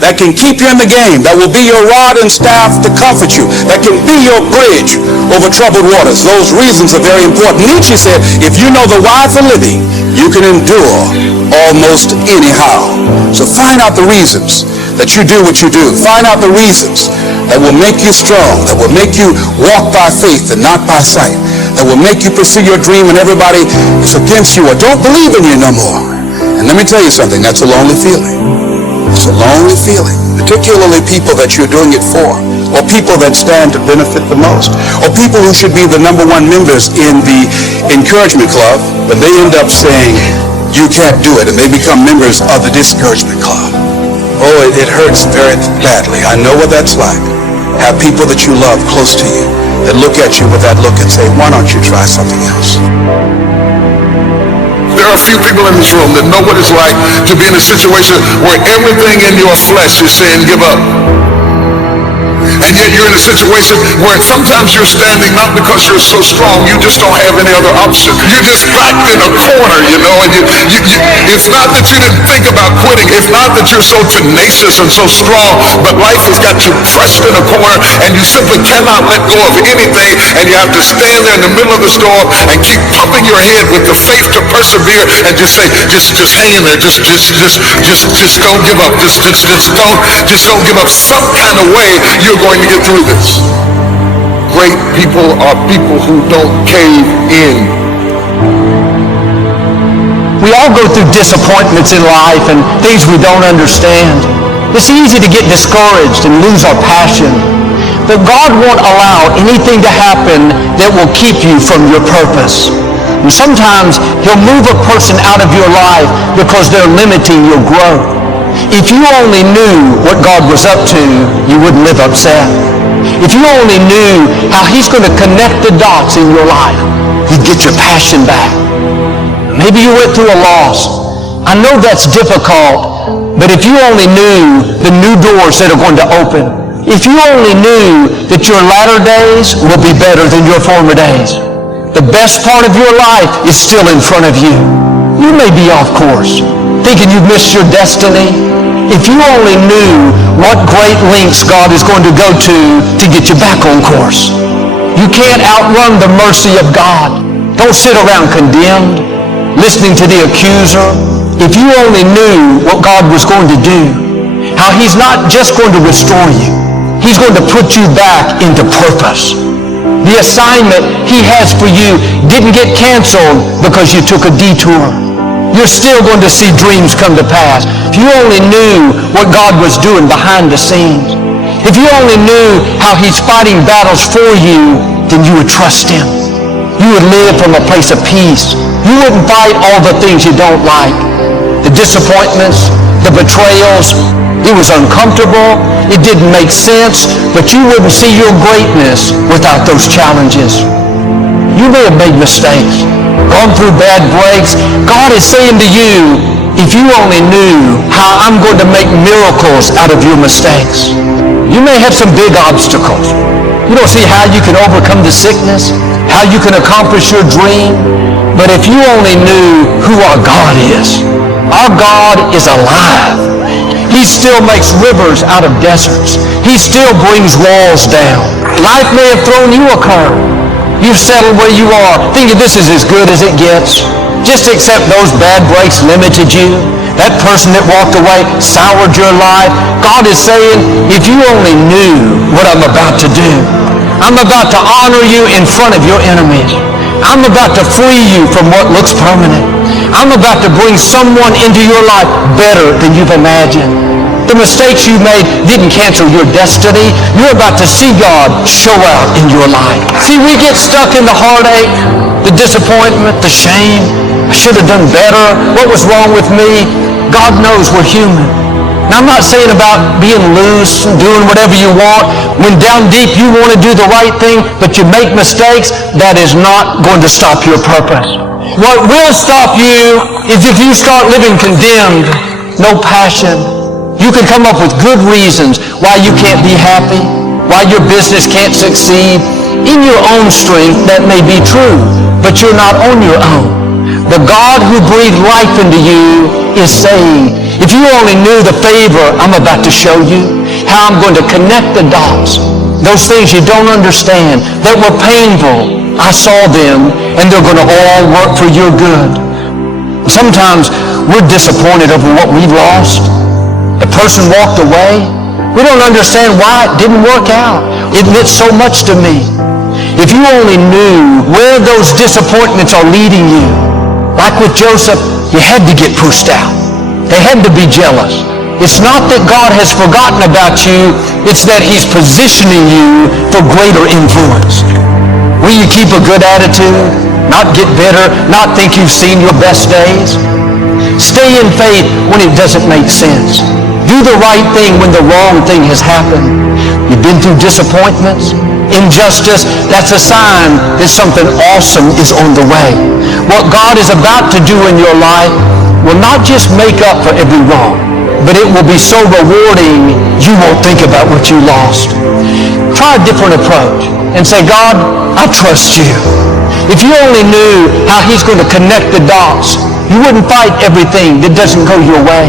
that can keep you in the game, that will be your rod and staff to comfort you, that can be your bridge over troubled waters. Those reasons are very important. Nietzsche said, if you know the why for living, you can endure almost anyhow. So find out the reasons that you do what you do. Find out the reasons that will make you strong, that will make you walk by faith and not by sight, that will make you pursue your dream when everybody is against you or don't believe in you no more. And let me tell you something, that's a lonely feeling. It's a lonely feeling, particularly people that you're doing it for, or people that stand to benefit the most, or people who should be the number one members in the encouragement club, but they end up saying, you can't do it, and they become members of the discouragement club. Oh, it hurts very badly. I know what that's like. Have people that you love close to you that look at you with that look and say, why don't you try something else? There are a few people in this room that know what it's like to be in a situation where everything in your flesh is saying give up. And yet you're in a situation where sometimes you're standing not because you're so strong, you just don't have any other option. You're just backed in a corner, you know, and it's not that you didn't think about quitting. It's not that you're so tenacious and so strong, but life has got you pressed in a corner and you simply cannot let go of anything, and you have to stand there in the middle of the storm and keep pumping your head with the faith to persevere and just say, just hang in there, just don't give up, just don't give up. Some kind of way you're going to get through this. Great people are people who don't cave in. We all go through disappointments in life and things we don't understand. It's easy to get discouraged and lose our passion. But God won't allow anything to happen that will keep you from your purpose. And sometimes He'll move a person out of your life because they're limiting your growth. If you only knew what God was up to, you wouldn't live upset. If you only knew how He's going to connect the dots in your life, you'd get your passion back. Maybe you went through a loss. I know that's difficult, but if you only knew the new doors that are going to open, if you only knew that your latter days will be better than your former days, the best part of your life is still in front of you. You may be off course, thinking you've missed your destiny. If you only knew what great lengths God is going to go to get you back on course. You can't outrun the mercy of God. Don't sit around condemned, listening to the accuser. If you only knew what God was going to do, how He's not just going to restore you, He's going to put you back into purpose. The assignment He has for you didn't get canceled because you took a detour. You're still going to see dreams come to pass. If you only knew what God was doing behind the scenes, if you only knew how He's fighting battles for you, then you would trust Him. You would live from a place of peace. You wouldn't fight all the things you don't like. The disappointments, the betrayals. It was uncomfortable. It didn't make sense, but you wouldn't see your greatness without those challenges. You may have made mistakes, gone through bad breaks. God is saying to you, if you only knew how I'm going to make miracles out of your mistakes. You may have some big obstacles. You don't see how you can overcome the sickness, how you can accomplish your dream. But if you only knew who our God is alive. He still makes rivers out of deserts. He still brings walls down. Life may have thrown you a curve. You've settled where you are, thinking this is as good as it gets. Just accept those bad breaks limited you. That person that walked away soured your life. God is saying, if you only knew what I'm about to do. I'm about to honor you in front of your enemies. I'm about to free you from what looks permanent. I'm about to bring someone into your life better than you've imagined. The mistakes you made didn't cancel your destiny. You're about to see God show out in your life. See, we get stuck in the heartache, the disappointment, the shame. I should have done better. What was wrong with me? God knows we're human. Now, I'm not saying about being loose and doing whatever you want. When down deep you want to do the right thing, but you make mistakes, that is not going to stop your purpose. What will stop you is if you start living condemned, no passion. You can come up with good reasons why you can't be happy, why your business can't succeed. In your own strength, that may be true, but you're not on your own. The God who breathed life into you is saying, If you only knew the favor I'm about to show you, how I'm going to connect the dots, those things you don't understand that were painful, I saw them, and they're going to all work for your good. Sometimes we're disappointed over what we've lost. A person walked away. We don't understand why it didn't work out. It meant so much to me. If you only knew where those disappointments are leading you, like with Joseph, you had to get pushed out. They had to be jealous. It's not that God has forgotten about you, it's that he's positioning you for greater influence. Will you keep a good attitude, not get bitter, not think you've seen your best days? Stay in faith when it doesn't make sense. Do the right thing when the wrong thing has happened. You've been through disappointments, injustice. That's a sign that something awesome is on the way. What God is about to do in your life will not just make up for every wrong, but it will be so rewarding you won't think about what you lost. Try a different approach and say, God, I trust you. If you only knew how he's going to connect the dots, you wouldn't fight everything that doesn't go your way.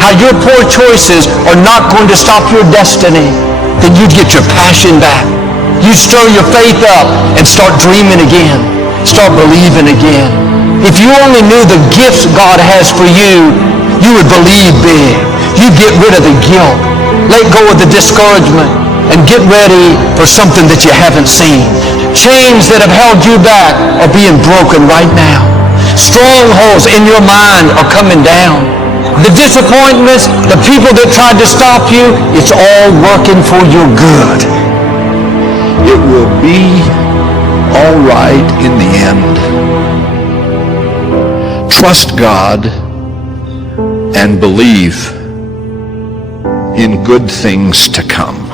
How your poor choices are not going to stop your destiny, then you'd get your passion back. You'd stir your faith up and start dreaming again. Start believing again. If you only knew the gifts God has for you, you would believe big. You'd get rid of the guilt. Let go of the discouragement and get ready for something that you haven't seen. Chains that have held you back are being broken right now. Strongholds in your mind are coming down. The disappointments, the people that tried to stop you, it's all working for your good. It will be all right in the end. Trust God and believe in good things to come.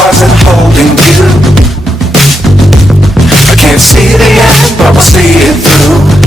wasn't holding you. I can't see the end, but we'll see it through.